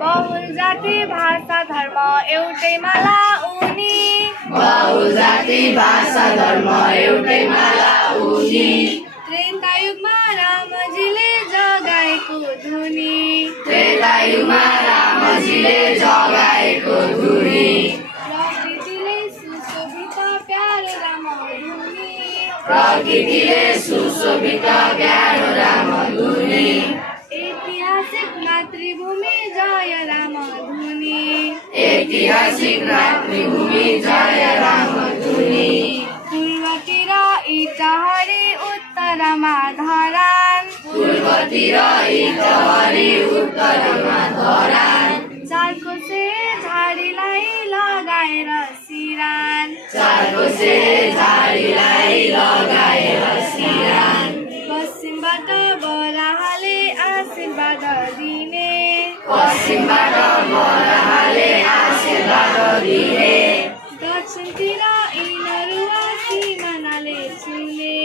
बहुल जाति भाषा धर्म एउटै माला उनी। बहुल जाति भाषा धर्म एउटै माला उनी। त्रेतायुगमा रामजीले जगाएको धुनी। त्रेतायुगमा रामजीले जगाएको धुनी। प्रकृतिले सुशोभित प्यारो राम धुनी। प्रकृतिले सुशोभित प्यारो राम धुनी। ऐतिहासिक मातृभूमि जय राम धुनी। ऐतिहासिक मातृभूमि जय राम धुनी। पूर्वतिर इटहरी उत्तरमा धरान। पूर्वतिर इटहरी उत्तरमा धरान। चारकोसे झाडीलाई लगाएर सिरान। चारकोसे झाडीलाई लगाएर सिरान। पश्चिमबाट बराहले आशीर्वाद दिने। पश्चिमबाट बराहले आशीर्वाद दिने। दक्षिणतिर यिनीहरू सिमानाले छुने।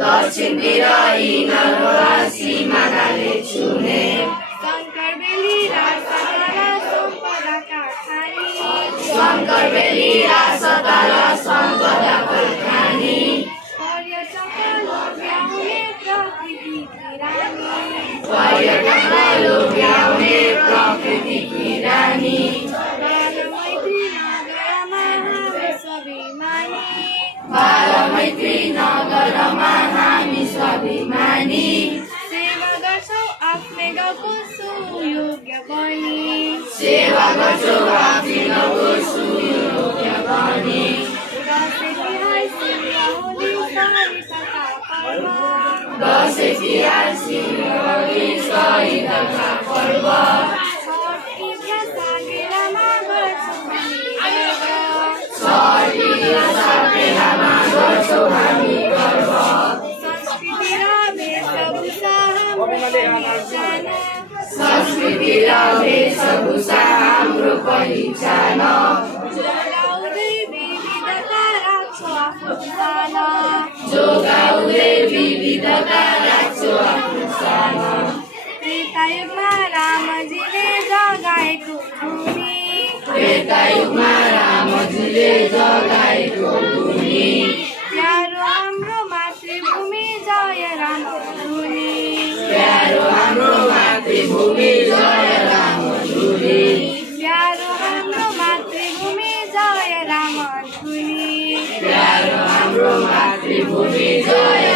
दक्षिणतिर यिनीहरू सिमानाले छुने। शङ्करबेली राजसभा सम्पदाका खानी। शङ्करबेली राजसभा सम्पदाका खानी। पर्यटकका लोभ्याउने प्रकृतिकी रानी। पर्यटकका लोभ्याउने प्रकृतिकी रानी। बालमैत्री नगरमा हामी स्वाभिमानी। बालमैत्री नगरमा हामी स्वाभिमानी। सेवा गर्छौँ आफ्नै गाउँको सुयोग्य बनी। सेवा गर्छौँ आफ्नै गाउँको सुयोग्य बनी। दसैँ तिहार सिंह होली सरिताका पर्व। दसैँ तिहार सिंह होली सरिताका पर्व। छठ ईदमा साकेलामा गर्छौँ हामी गर्व। छठ ईदमा साकेलामा गर्छौँ हामी गर्व। संस्कृति र वेशभूषा हाम्रो पहिचान। संस्कृति र वेशभूषा हाम्रो पहिचान। जोगाउँदै विविधता राख्छौँ आफ्नो सान। जोगाउँदै विविधता राख्छौँ आफ्नो सान। त्रेतायुगमा रामजीले जगाएको धुनी। त्रेतायुगमा रामजीले जगाएको धुनी। प्यारो हाम्रो मातृभूमि जय राम धुनी। प्यारो हाम्रो मातृभूमि जय राम धुनी। प्यारो हाम्रो मातृभूमि जय राम धुनी। प्यारो हाम्रो मातृभूमि जय